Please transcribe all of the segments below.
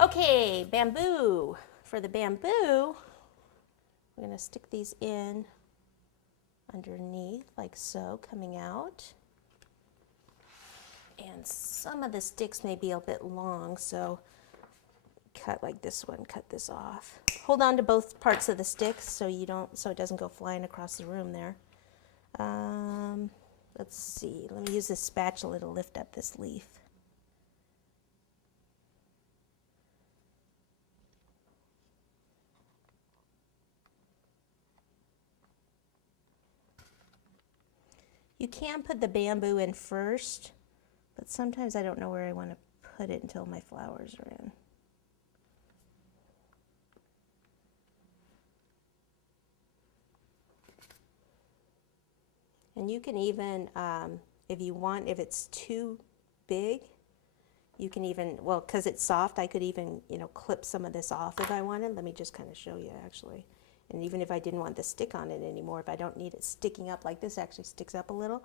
Okay, bamboo. For the bamboo, we're going to stick these in underneath like so, coming out. And some of the sticks may be a bit long, so cut like this one, cut this off. Hold on to both parts of the sticks so it doesn't go flying across the room there. Let's see, let me use this spatula to lift up this leaf. You can put the bamboo in first, but sometimes I don't know where I want to put it until my flowers are in. And you can even, if it's too big, you can even, well, because it's soft, I could even, clip some of this off if I wanted. Let me just kind of show you actually. And even if I didn't want the stick on it anymore, if I don't need it sticking up like this, actually sticks up a little.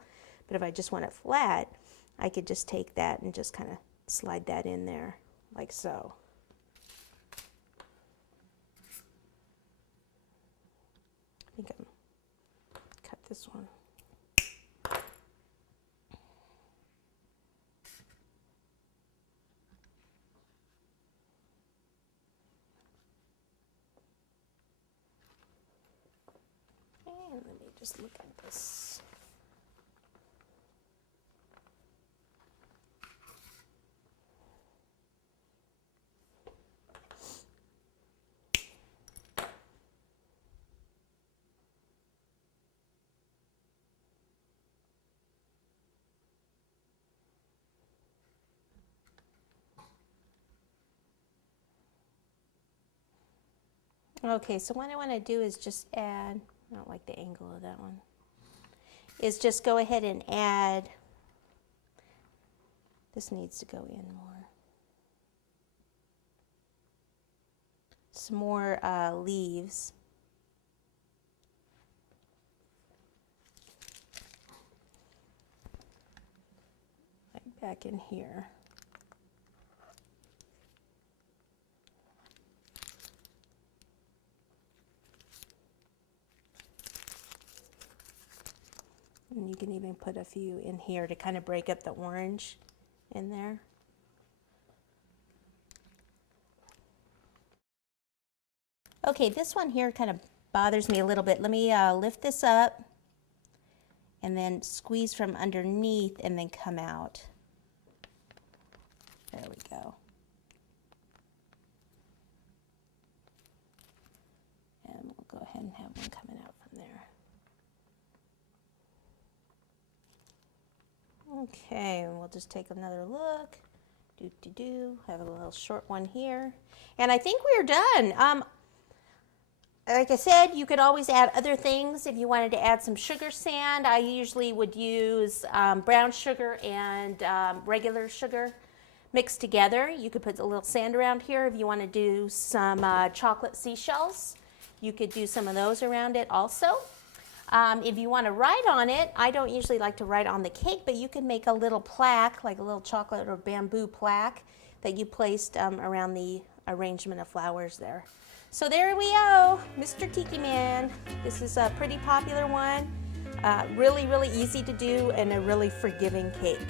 But if I just want it flat, I could just take that and just kind of slide that in there like so. I think I'm cut this one. And let me just look at this. Okay, so what I want to do is just add, I don't like the angle of that one, is just go ahead and add, this needs to go in more, some more leaves. Like back in here. And you can even put a few in here to kind of break up the orange in there. Okay, this one here kind of bothers me a little bit. Let me lift this up and then squeeze from underneath and then come out. There we go. And we'll go ahead and have one coming out from there. Okay, and we'll just take another look. Have a little short one here. And I think we're done. Like I said, you could always add other things if you wanted to add some sugar sand. I usually would use brown sugar and regular sugar mixed together. You could put a little sand around here if you want to do some chocolate seashells. You could do some of those around it also. If you want to write on it, I don't usually like to write on the cake, but you can make a little plaque, like a little chocolate or bamboo plaque that you placed around the arrangement of flowers there. So there we go, Mr. Tiki Man. This is a pretty popular one, really, really easy to do and a really forgiving cake.